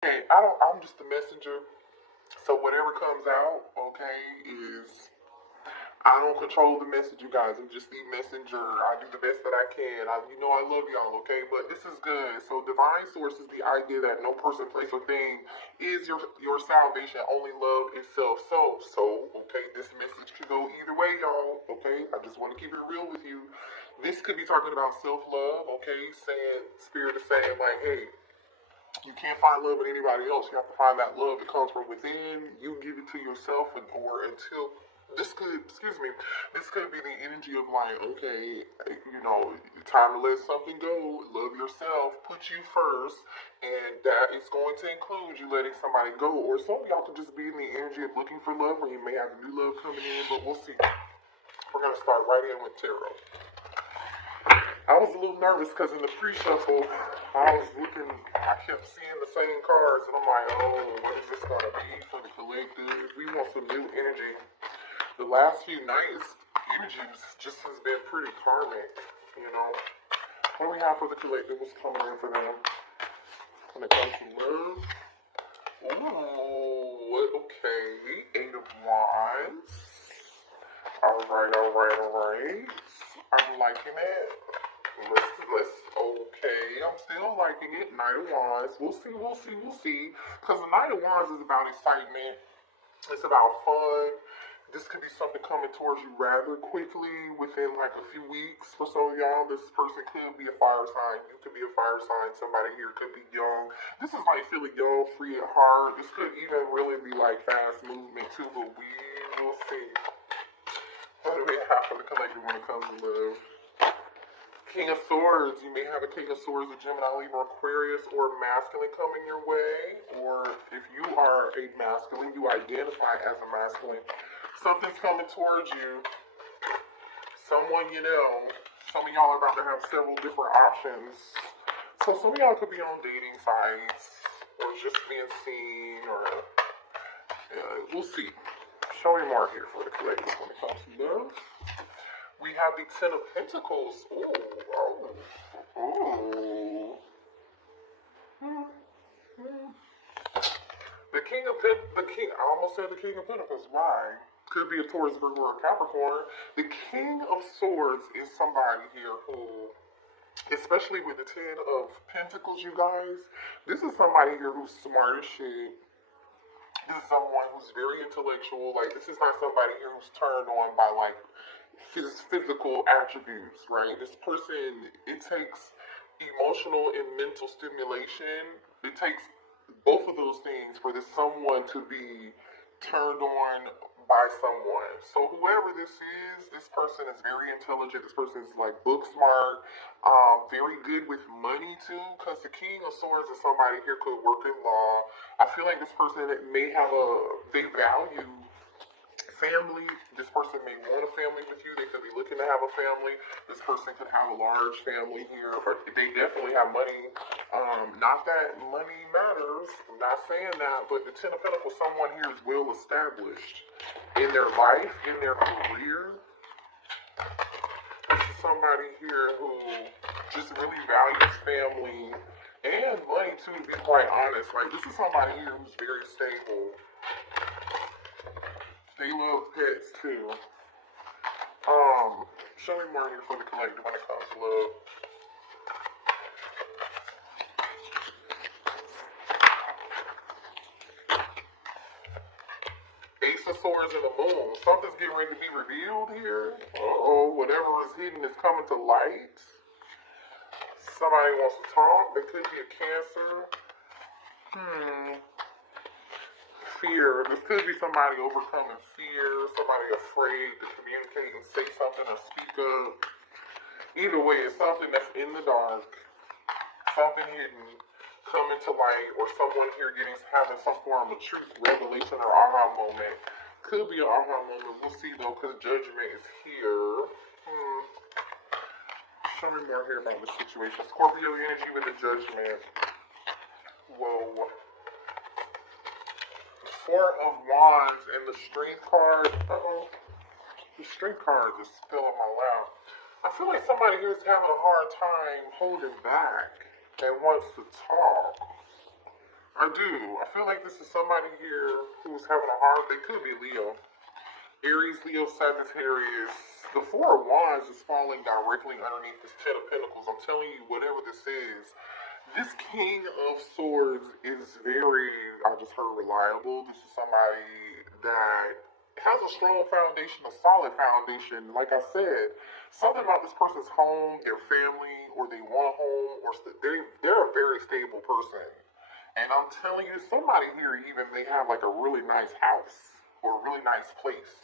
Hey, I'm just the messenger. So whatever comes out, okay, is I don't control the message, you guys. I'm just the messenger. I do the best that I can. I love y'all, okay? But this is good. So divine source is the idea that no person, place, or thing is your salvation. Only love itself. Okay, this message could go either way, y'all. Okay, I just want to keep it real with you. This could be talking about self-love, okay? Saying spirit is saying like, hey, you can't find love in anybody else. You have to find that love that comes from within. You give it to yourself, or until excuse me, this could be the energy of like, okay, time to let something go. Love yourself. Put you first, and that is going to include you letting somebody go. Or some of y'all could just be in the energy of looking for love, or you may have new love coming in. But we'll see. We're gonna start right in with tarot. I was a little nervous because in the pre-shuffle, I kept seeing the same cards, and I'm like, oh, what is this going to be for the collective? We want some new energy. The last few nights, energies just has been pretty karmic, you know. What do we have for the collective? What's coming in for them when it comes to love? Ooh, okay. Eight of Wands. All right. I'm liking it. Okay, I'm still liking it. Knight of Wands. We'll see. Because the Knight of Wands is about excitement. It's about fun. This could be something coming towards you rather quickly within like a few weeks for some of y'all. This person could be a fire sign. You could be a fire sign. Somebody here could be young. This is like feeling young, free at heart. This could even really be like fast movement too, but we will see. What do we have for the collective when it comes to love? King of Swords. You may have a King of Swords, a Gemini, Libra, Aquarius, or masculine coming your way. Or if you are a masculine, you identify as a masculine. Something's coming towards you. Someone, some of y'all are about to have several different options. So some of y'all could be on dating sites, or just being seen, or we'll see. Show me more here for the collective when it comes to love. We have the Ten of Pentacles. Ooh. I almost said the King of Pentacles. Why? Could be a Taurus, Virgo, or Capricorn. The King of Swords is somebody here who, especially with the Ten of Pentacles, you guys, this is somebody here who's smart as shit. This is someone who's very intellectual. Like, this is not somebody here who's turned on by, like, his physical attributes, right? This person, it takes emotional and mental stimulation. It takes both of those things for this someone to be turned on by someone. So whoever this is, this person is very intelligent. This person is like book smart, very good with money too. Because the King of Swords is somebody here could work in law. I feel like this person may have they value family. This person may want a family with you. They could be looking to have a family. This person could have a large family here, but they definitely have money. Not that money matters. I'm not saying that, but the Ten of Pentacles, someone here is well established in their life, in their career. This is somebody here who just really values family and money too, to be quite honest. Like, this is somebody here who's very stable. They love pets too. Show me more here for the collective when it comes to love. Ace of Swords and the Moon. Something's getting ready to be revealed here. Whatever is hidden is coming to light. Somebody wants to talk. There could be a Cancer. Fear. This could be somebody overcoming fear, somebody afraid to communicate and say something or speak up. Either way, it's something that's in the dark, something hidden, coming to light, or someone here having some form of truth, revelation, or aha moment. Could be an aha moment. We'll see though, because judgment is here. Show me more here about the situation. Scorpio energy with the judgment. Whoa. Four of Wands and the Strength card. The Strength card just fell on my lap. I feel like somebody here is having a hard time holding back and wants to talk. I do. I feel like this is somebody here who's having a hard. They could be Leo. Aries, Leo, Sagittarius. The Four of Wands is falling directly underneath this Ten of Pentacles. I'm telling you, whatever this is, this King of Swords is very, I just heard, reliable. This is somebody that has a strong foundation, a solid foundation. Like I said, something about this person's home, their family, or they want a home, or they're a very stable person. And I'm telling you, somebody here even may have like a really nice house or a really nice place.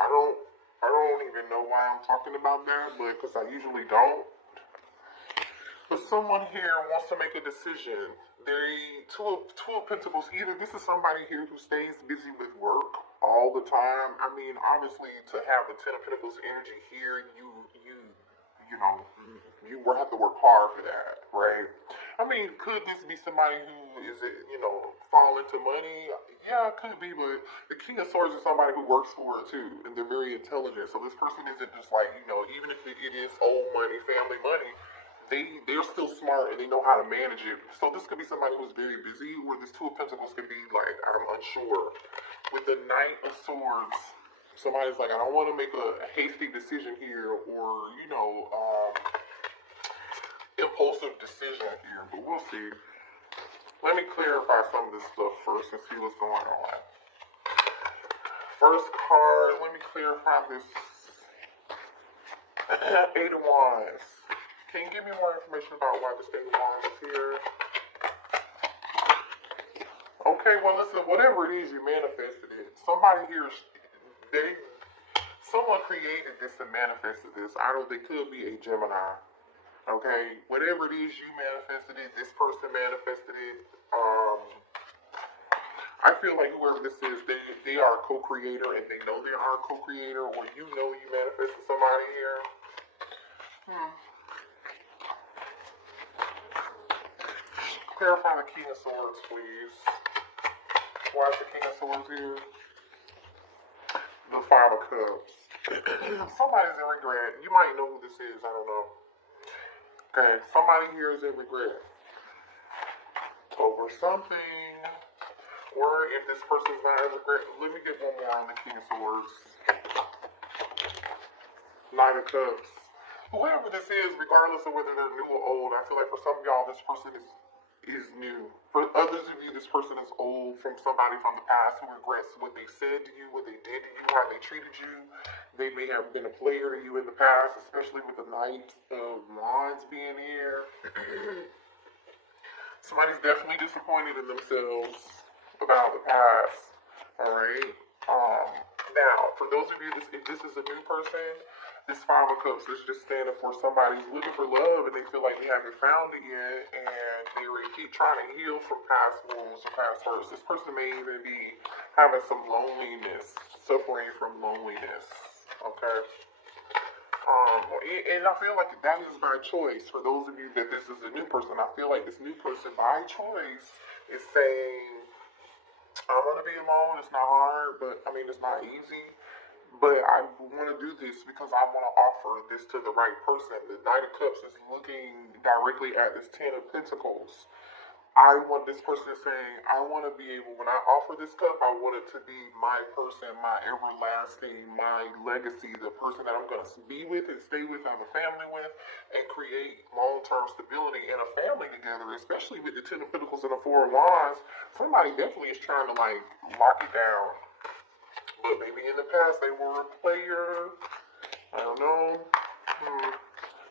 I don't even know why I'm talking about that, but because I usually don't. But someone here wants to make a decision. Two of Pentacles. Either this is somebody here who stays busy with work all the time. I mean, obviously, to have the Ten of Pentacles energy here, you know, you will have to work hard for that, right? I mean, could this be somebody who is, fall into money? Yeah, it could be, but the King of Swords is somebody who works for it too, and they're very intelligent. So this person isn't just like, even if it is old money, family money, they're still smart and they know how to manage it. So this could be somebody who's very busy, or this Two of Pentacles could be like, I'm unsure. With the Knight of Swords, somebody's like, I don't want to make a hasty decision here, or, impulsive decision here, but we'll see. Let me clarify some of this stuff first and see what's going on. First card, let me clarify this. Eight of Wands. Can you give me more information about why this Eight of Wands is here? Okay, well listen, whatever it is, you manifested it. Somebody here, someone created this and manifested this. They could be a Gemini. Okay, whatever it is, you manifested it, this person manifested it. I feel like whoever this is, they are a co-creator, and they know they are a co-creator, or you manifested somebody here. Clarify the King of Swords, please. Why is the King of Swords here? The Five of Cups. Somebody's in regret. You might know who this is, I don't know. Okay, somebody here is in regret over something, or if this person's not in regret, let me get one more on the King of Swords. Nine of Cups. Whoever this is, regardless of whether they're new or old, I feel like for some of y'all, this person is new. For others of you, this person is old, from somebody from the past who regrets what they said to you, what they did to you, how they treated you. They may have been a player to you in the past, especially with the Knight of Wands being here. Somebody's definitely disappointed in themselves about the past. Alright? Now, for those of you, if this is a new person, this Five of Cups is just standing for somebody who's looking for love and they feel like they haven't found it yet, and they keep trying to heal from past wounds or past hurts. This person may even be having some loneliness, suffering from loneliness. Okay? And I feel like that is by choice. For those of you that this is a new person, I feel like this new person by choice is saying, I'm going to be alone. It's not hard, but it's not easy. But I want to do this because I want to offer this to the right person. The Knight of Cups is looking directly at this Ten of Pentacles. This person is saying, I want to be able, when I offer this cup, I want it to be my person, my everlasting, my legacy, the person that I'm going to be with and stay with, have a family with, and create long-term stability and a family together, especially with the Ten of Pentacles and the Four of Wands. Somebody definitely is trying to, lock it down. But maybe in the past they were a player. I don't know.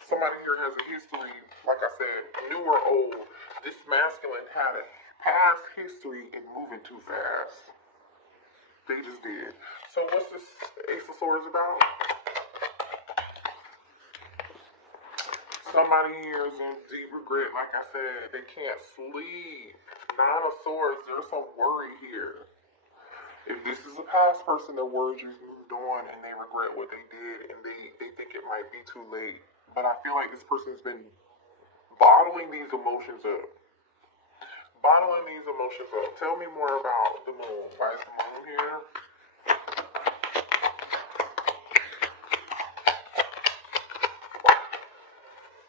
Somebody here has a history, like I said, new or old. This masculine had a past history in moving too fast. They just did. So what's this Ace of Swords about? Somebody here is in deep regret, like I said. They can't sleep. Nine of Swords, there's some worry here. If this is a past person, their words just moved on and they regret what they did and they think it might be too late. But I feel like this person's been bottling these emotions up. Tell me more about the moon. Why is the moon here?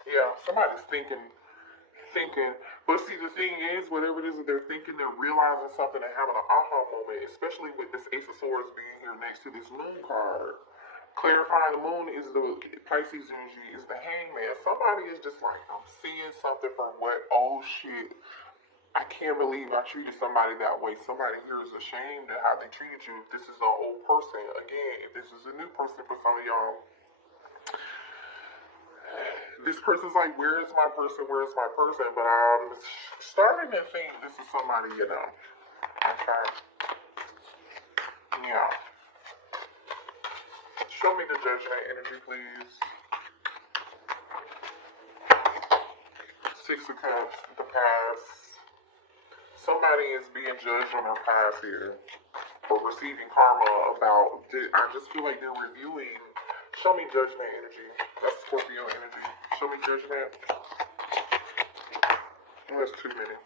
Yeah, somebody's thinking thinking. But see, the thing is, whatever it is that they're thinking, they're realizing something and having an aha moment, especially with this Ace of Swords being here next to this moon card. Clarifying the moon is the Pisces energy, is the hangman. Somebody is just like, I'm seeing something from what, oh shit, I can't believe I treated somebody that way. Somebody here is ashamed at how they treated you. If this is an old person, again, if this is a new person for some of y'all, this person's like, where is my person? Where is my person? But I'm starting to think this is somebody you know. Okay. Yeah. Show me the judgment energy, please. Six of Cups, the past. Somebody is being judged on their past here for receiving karma about, I just feel like they're reviewing. Show me judgment energy. That's Scorpio energy. Show me judgment. Oh, that's too many.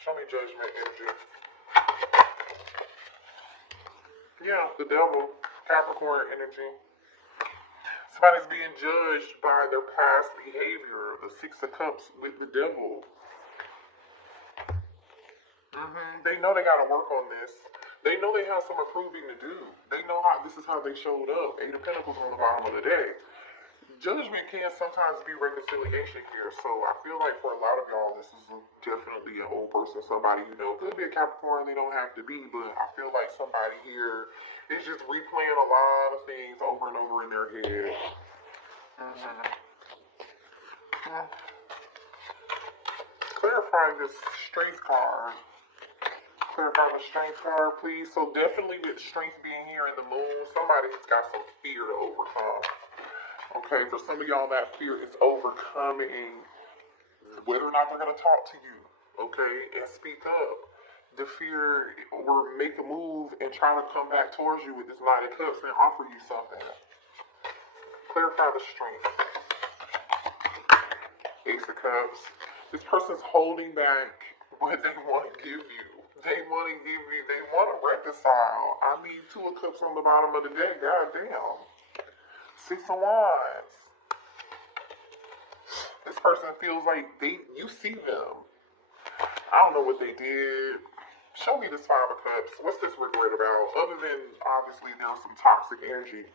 Show me judgment energy. Yeah, the devil. Capricorn energy. Somebody's being judged by their past behavior. The Six of Cups with the devil. They know they gotta work on this. They know they have some improving to do. They know how this is how they showed up. Eight of Pentacles on the bottom of the deck. Judgment can sometimes be reconciliation here. So I feel like for a lot of y'all, this is definitely an old person, somebody you know. Could be a Capricorn, they don't have to be, but I feel like somebody here is just replaying a lot of things over and over in their head. Clarifying this strength card. Clarify the strength card, please. So definitely with strength being here in the moon, somebody's got some fear to overcome. Okay, for some of y'all, that fear is overcoming whether or not they're going to talk to you, okay, and speak up. The fear or make a move and try to come back towards you with this Knight of Cups and offer you something. Clarify the strength. Ace of Cups. This person's holding back what they want to give you. They want to reconcile. I need Two of Cups on the bottom of the deck. God damn. Six of Wands. This person feels like you see them. I don't know what they did. Show me this Five of Cups. What's this regret about? Other than, obviously, there's some toxic energy.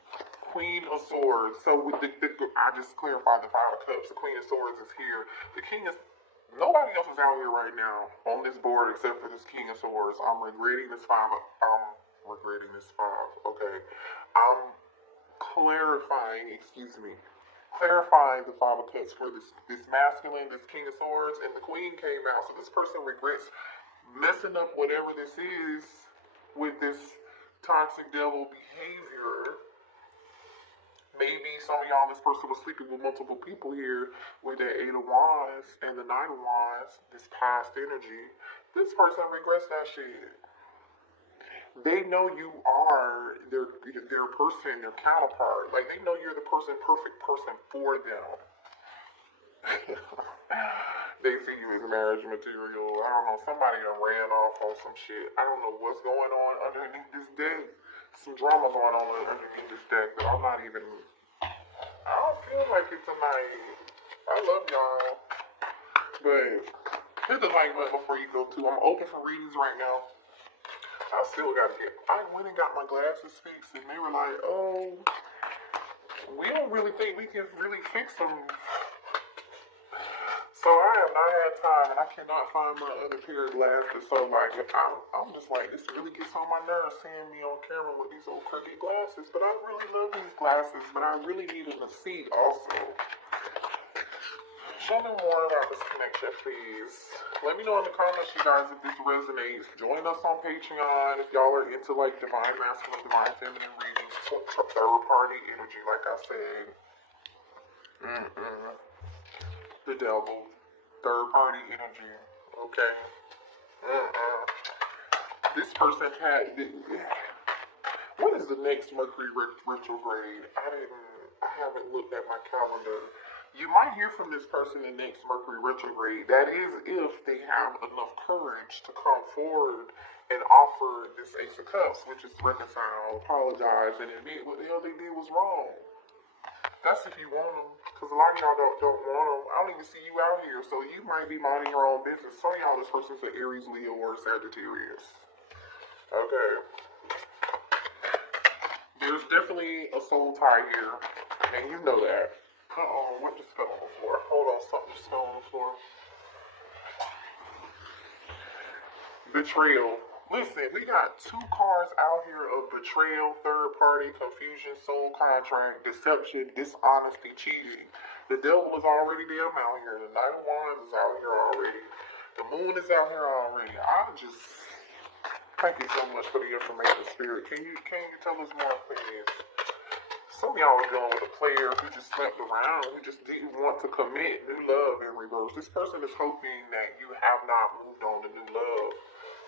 Queen of Swords. So, with I just clarified the Five of Cups. The Queen of Swords is here. The King is... Nobody else is out here right now on this board except for this King of Swords. I'm regretting this five. Okay. I'm clarifying the Five of Cups for this masculine, this King of Swords, and the Queen came out. So this person regrets messing up whatever this is with this toxic devil behavior. Maybe some of y'all, this person was sleeping with multiple people here with the Eight of Wands and the Nine of Wands, this past energy. This person regrets that shit. They know you are their person, their counterpart. Like, they know you're the perfect person for them. They see you as marriage material. I don't know, somebody done ran off on some shit. I don't know what's going on underneath this deck. Some drama going on underneath this deck that I'm not even... I don't feel like it tonight. I love y'all. But hit the like button before you go too. I'm open for readings right now. I still gotta get... I went and got my glasses fixed and they were like, oh, we don't really think we can really fix them. So I have not had time, and I cannot find my other pair of glasses. So like, I'm just like, this really gets on my nerves seeing me on camera with these old crooked glasses. But I really love these glasses, but I really need them to see also. Show me more about this connection, please. Let me know in the comments, you guys, if this resonates. Join us on Patreon if y'all are into like divine masculine, divine feminine readings, third party energy, like I said. The devil. Third party energy. Okay. This person had... What is the next Mercury retrograde? I haven't looked at my calendar. You might hear from this person in next Mercury retrograde. That is if they have enough courage to come forward and offer this Ace of Cups, which is reconcile, apologize, and admit what the hell they did was wrong. That's if you want them. Because a lot of y'all don't want them. I don't even see you out here. So you might be minding your own business. Some of y'all, this person's an Aries, Leo, or Sagittarius. Okay. There's definitely a soul tie here. And you know that. Uh-oh, what just fell on the floor? Hold on, something just fell on the floor. Betrayal. Listen, we got two cards out here of betrayal, third party, confusion, soul contract, deception, dishonesty, cheating. The devil is already damn out here. The Knight of Wands is out here already. The moon is out here already. Thank you so much for the information, Spirit. Can you tell us more, please? Some of y'all are dealing with a player who just slept around, who just didn't want to commit. New love in reverse. This person is hoping that you have not moved on to new love.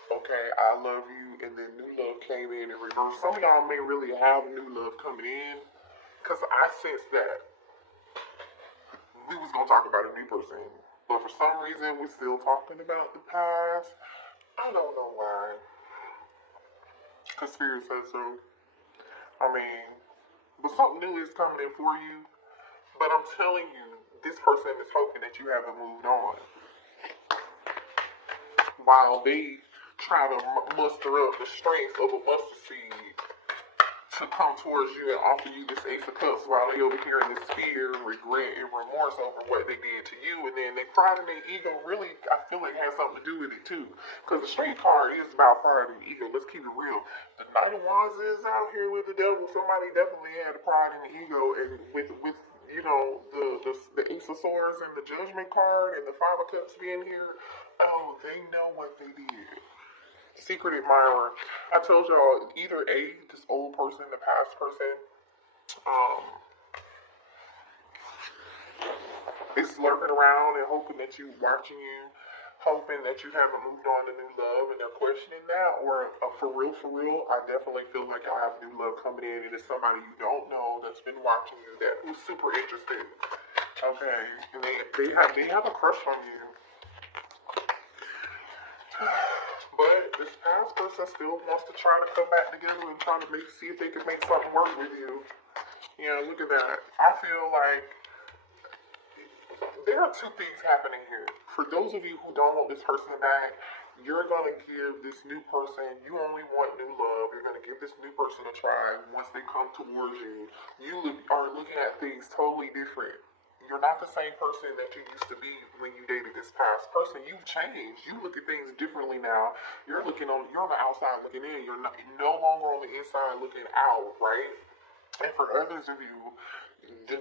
Okay, I love you, and then new love came in reverse. Some of y'all may really have new love coming in, because I sense that we was going to talk about a new person, but for some reason, we're still talking about the past. I don't know why, because Spirit says so. I mean, but something new is coming in for you, but I'm telling you, this person is hoping that you haven't moved on, while they try to muster up the strength of a mustard seed to come towards you and offer you this Ace of Cups while they over here in this fear, regret, and remorse over what they did to you. And then they pride in their ego really, I feel like, has something to do with it too. Because the Strength card is about pride and ego. Let's keep it real. The Knight of Wands is out here with the devil. Somebody definitely had a pride in the ego. And with you know, the Ace of Swords and the Judgment card and the Five of Cups being here, oh, they know what they did. Secret admirer. I told y'all, either this old person, the past person, is lurking around and hoping that you, watching you, hoping that you haven't moved on to new love, and they're questioning that. Or for real, I definitely feel like I have new love coming in, and it's somebody you don't know that's been watching you that who's super interested. Okay, and they have a crush on you. But this past person still wants to try to come back together and try to see if they can make something work with you. Yeah, look at that. I feel like there are two things happening here. For those of you who don't want this person back, you're going to give this new person, you only want new love, you're going to give this new person a try. Once they come towards you, you are looking at things totally different. You're not the same person that you used to be when you dated this past person. You've changed. You look at things differently now. You're on the outside looking in. You're no longer on the inside looking out, right? And for others of you, the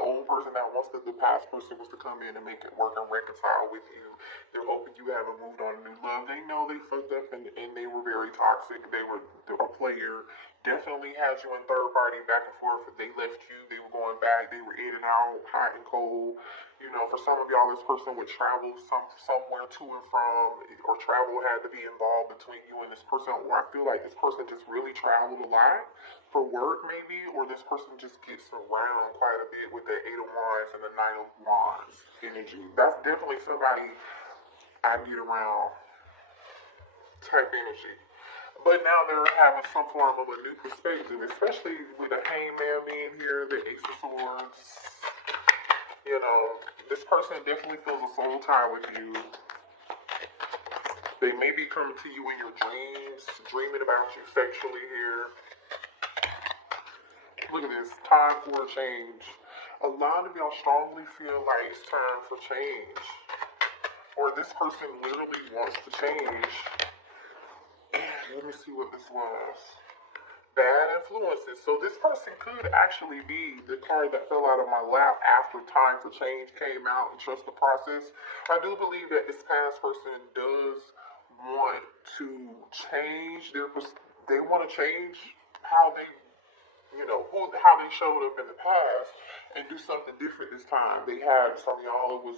old person that wants the past person was to come in and make it work and reconcile with you. They're hoping you haven't moved on to new love. They know they fucked up and they were very toxic. They were a player. Definitely had you in third party back and forth. They left you. They were going back. They were in and out, hot and cold. You know, for some of y'all, this person would travel somewhere to and from, or travel had to be involved between you and this person. Or I feel like this person just really traveled a lot for work, maybe, or this person just gets around quite a bit with the Eight of Wands and the Nine of Wands energy. That's definitely somebody I get around type energy. But now they're having some form of a new perspective, especially with the Hangman being here, the Ace of Swords. You know, this person definitely feels a soul tie with you. They may be coming to you in your dreams, dreaming about you sexually here. Look at this, time for a change. A lot of y'all strongly feel like it's time for change. Or this person literally wants to change. Let me see what this was. Bad influences. So this person could actually be the card that fell out of my lap after time for change came out and trust the process. I do believe that this past person does want to change they want to change how they, how they showed up in the past and do something different this time. They had some of y'all was,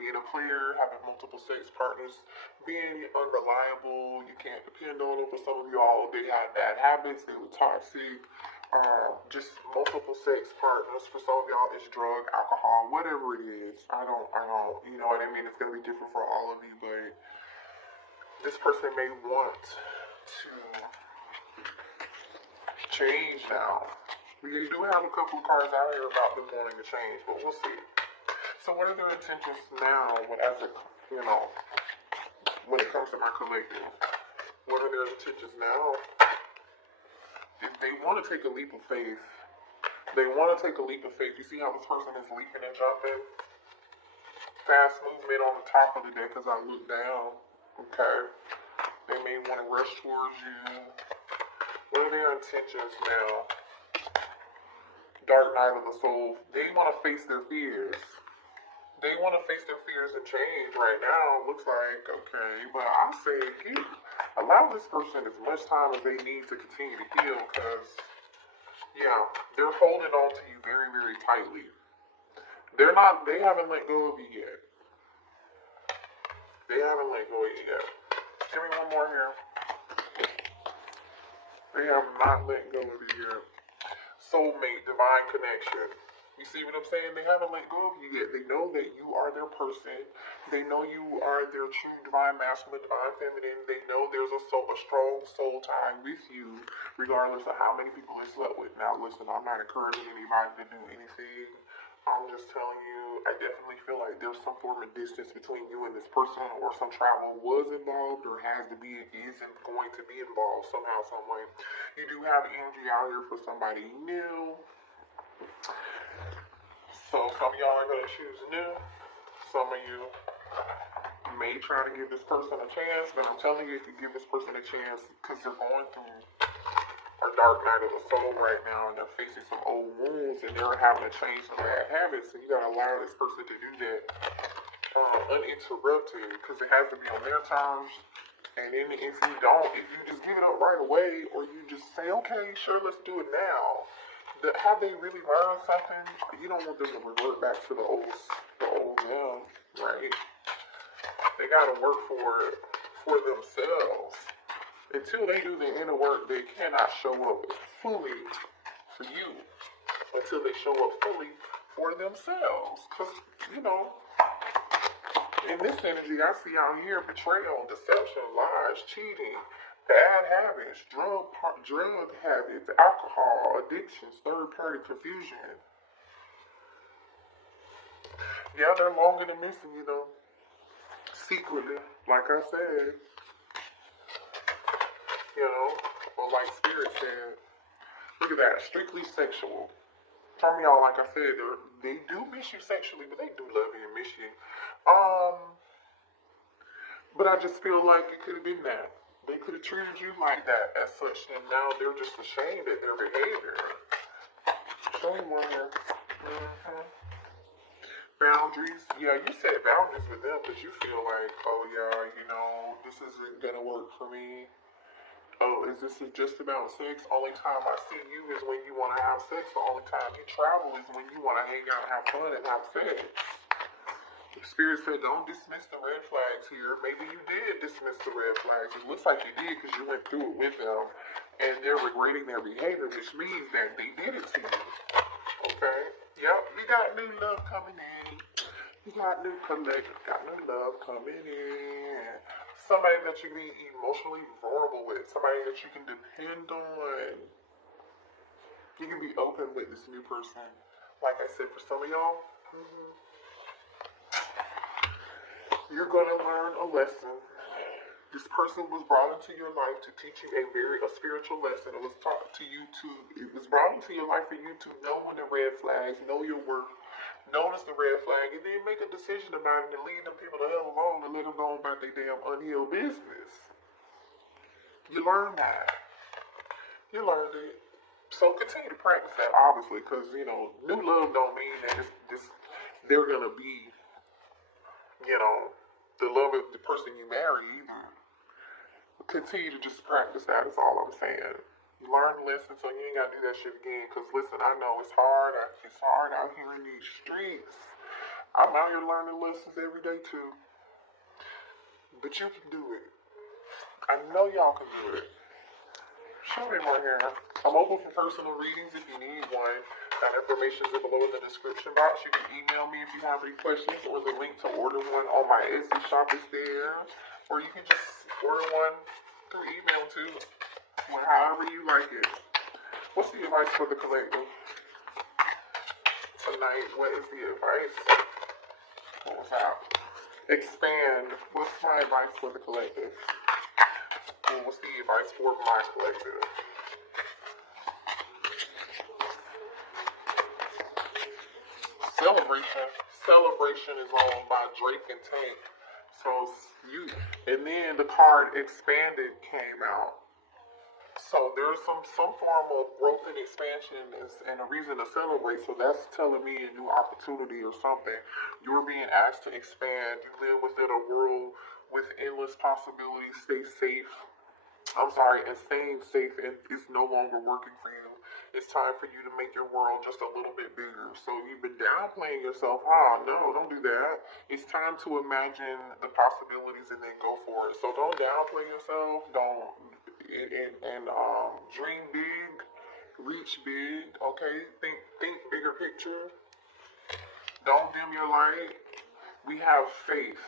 being a player, having multiple sex partners, being unreliable, you can't depend on them. For some of y'all, they had bad habits, they were toxic, just multiple sex partners. For some of y'all, it's drug, alcohol, whatever it is. I don't, you know what I mean? It's going to be different for all of you, but this person may want to change now. We do have a couple of cards out here about them wanting to change, but we'll see. So what are their intentions now when it comes to my collective? What are their intentions now? If they want to take a leap of faith, You see how this person is leaping and jumping? Fast movement on the top of the deck as I look down. Okay. They may want to rush towards you. What are their intentions now? Dark night of the soul. They want to face their fears. They want to face their fears and change right now. Looks like, okay. But I say, allow this person as much time as they need to continue to heal, because, yeah, they're holding on to you very, very tightly. They haven't let go of you yet. They haven't let go of you yet. Give me one more here. They have not let go of you yet. Soulmate, divine connection. You see what I'm saying? They haven't let go of you yet. They know that you are their person. They know you are their true divine masculine, divine feminine. They know there's a strong soul tie with you, regardless of how many people they slept with. Now, listen, I'm not encouraging anybody to do anything. I'm just telling you, I definitely feel like there's some form of distance between you and this person, or some travel was involved, or isn't going to be involved somehow, some way. You do have energy out here for somebody new. So some of y'all are going to choose new. Some of you may try to give this person a chance, but I'm telling you, if you give this person a chance, because they're going through a dark night of the soul right now, and they're facing some old wounds, and they're having to change some bad habits, and you got to allow this person to do that uninterrupted, because it has to be on their terms. And then if you just give it up right away, or you just say, okay, sure, let's do it now, have they really learned something? You don't want them to revert back to the old them, right? They got to work for themselves. Until they do the inner work, they cannot show up fully for you. Until they show up fully for themselves. Because, in this energy, I see out here betrayal, deception, lies, cheating, bad habits, drug habits, alcohol, addictions, third-party confusion. Yeah, they're longing and missing, secretly, like I said. Or like Spirit said, look at that, strictly sexual. Some of y'all, like I said, they do miss you sexually, but they do love you and miss you. But I just feel like it could have been that. They could have treated you like that as such, and now they're just ashamed at their behavior. Show me one here. Boundaries. Yeah, you set boundaries with them because you feel like, oh yeah, this isn't gonna work for me. Oh, is this just about sex? Only time I see you is when you want to have sex. The only time you travel is when you want to hang out and have fun and have sex. The Spirit said, don't dismiss the red flags here. Maybe you did dismiss the red flags. It looks like you did because you went through it with them. And they're regretting their behavior, which means that they did it to you. Okay? Yep, you got new love coming in. You got new love coming in. Somebody that you can be emotionally vulnerable with. Somebody that you can depend on. You can be open with this new person. Like I said, for some of y'all, you're going to learn a lesson. This person was brought into your life to teach you a spiritual lesson. It was taught to you it was brought into your life for you to know when the red flags, know your worth, notice the red flag, and then make a decision about it and leave them people the hell alone and let them go about their damn unhealed business. You learned that. You learned it. So continue to practice that, obviously, because, new love don't mean that they're going to be, the love of the person you marry either. Continue to just practice that is all I'm saying. You learn the lesson so you ain't got to do that shit again. Because listen, I know it's hard. It's hard out here in these streets. I'm out here learning lessons every day too. But you can do it. I know y'all can do it. Show me more here. I'm open for personal readings if you need one. That information is below in the description box. You can email me if you have any questions, or the link to order one on my Etsy shop is there. Or you can just order one through email too. However you like it. What's the advice for the collective tonight? What is the advice? What was that? Expand. What's my advice for the collective? What's the advice for my collective? Celebration. Celebration is on by Drake and Tank. So and then the card Expanded came out. So there's some form of growth and expansion and a reason to celebrate. So that's telling me a new opportunity or something. You're being asked to expand. You live within a world with endless possibilities. Stay safe. And staying safe is no longer working for you. It's time for you to make your world just a little bit bigger. So you've been downplaying yourself. Oh, no, don't do that. It's time to imagine the possibilities and then go for it. So don't downplay yourself. Don't, dream big, reach big, okay? Think bigger picture. Don't dim your light. We have faith.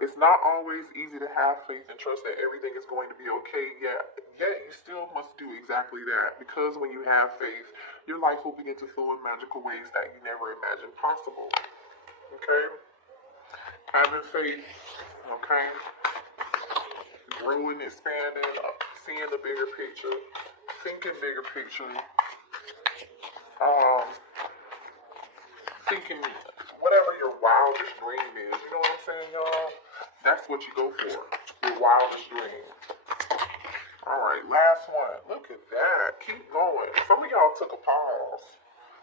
It's not always easy to have faith and trust that everything is going to be okay, yet you still must do exactly that. Because when you have faith, your life will begin to flow in magical ways that you never imagined possible. Okay? Having faith, okay? Growing, expanding, seeing the bigger picture, thinking bigger picture, thinking whatever your wildest dream is, you know what I'm saying, y'all? That's what you go for, your wildest dream. Alright, last one. Look at that. Keep going. Some of y'all took a pause.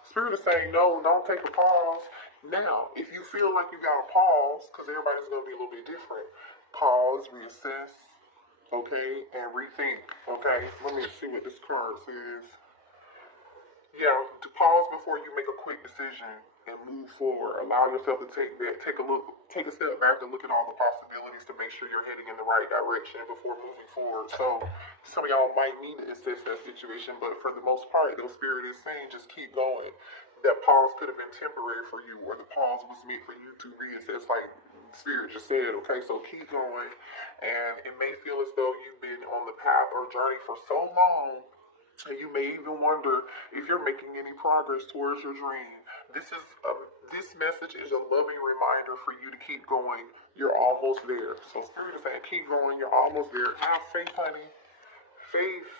Spirit is saying, no, don't take a pause. Now, if you feel like you got to pause, because everybody's going to be a little bit different, pause, reassess, okay, and rethink, okay? Let me see what this card says. Yeah, to pause before you make a quick decision and move forward. Allow yourself to take a step back and look at all the possibilities to make sure you're heading in the right direction before moving forward. So some of y'all might need to assess that situation, but for the most part, the Spirit is saying just keep going. That pause could have been temporary for you, or the pause was meant for you to reassess, like Spirit just said, okay? So keep going, and it may feel as though you've been on the path or journey for so long. And you may even wonder if you're making any progress towards your dream. This message is a loving reminder for you to keep going. You're almost there. So Spirit is saying, keep going. You're almost there. Have faith, honey. Faith.